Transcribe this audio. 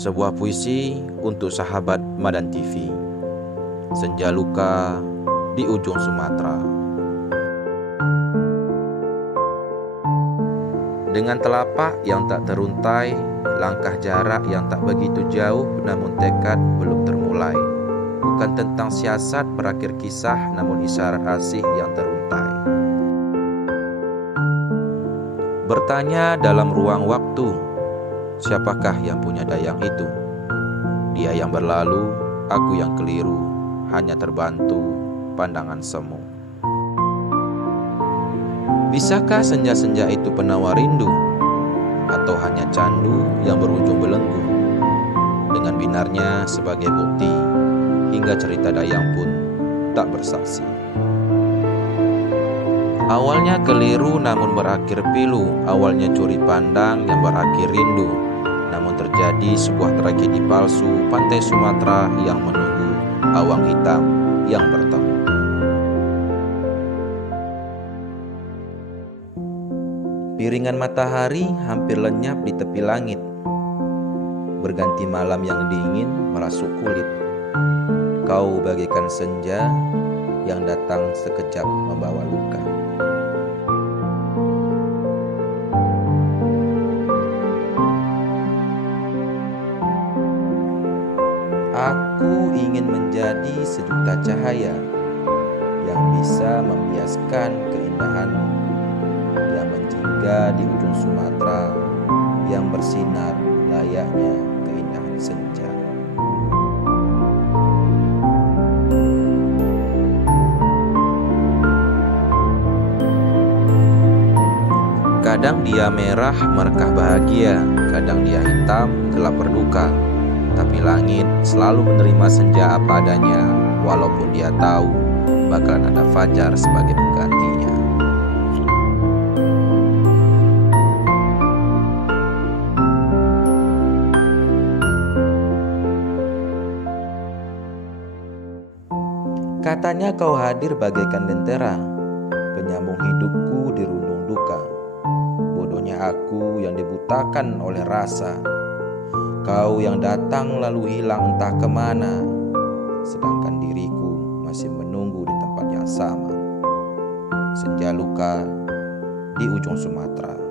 Sebuah puisi untuk sahabat Madan TV. Senja luka di ujung Sumatera. Dengan telapak yang tak teruntai, langkah jarak yang tak begitu jauh, namun tekad belum termulai. Bukan tentang siasat berakhir kisah, namun isyarat asih yang teruntai. Bertanya dalam ruang waktu, siapakah yang punya dayang itu? Dia yang berlalu, aku yang keliru, hanya terbantu pandangan semu. Bisakah senja-senja itu penawar rindu? Atau hanya candu yang berujung belenggu? Dengan binarnya sebagai bukti, hingga cerita dayang pun tak bersaksi. Awalnya keliru namun berakhir pilu. Awalnya curi pandang yang berakhir rindu. Namun terjadi sebuah tragedi palsu, pantai Sumatera yang menunggu awang hitam yang bertemu. Piringan matahari hampir lenyap di tepi langit, berganti malam yang dingin merasuk kulit. Kau bagaikan senja yang datang sekejap membawa luka. Aku ingin menjadi sejuta cahaya yang bisa membiaskan keindahan yang menjingga di ujung Sumatera, yang bersinar layaknya keindahan senja. Kadang dia merah merekah bahagia, kadang dia hitam gelap berduka. Tapi langit selalu menerima senja apa adanya, walaupun dia tahu bakalan ada fajar sebagai penggantinya. Katanya kau hadir bagaikan lentera, penyambung hidupku di rundung duka. Bodohnya aku yang dibutakan oleh rasa. Kau yang datang lalu hilang entah kemana, sedangkan diriku masih menunggu di tempat yang sama. Senja luka di ujung Sumatera.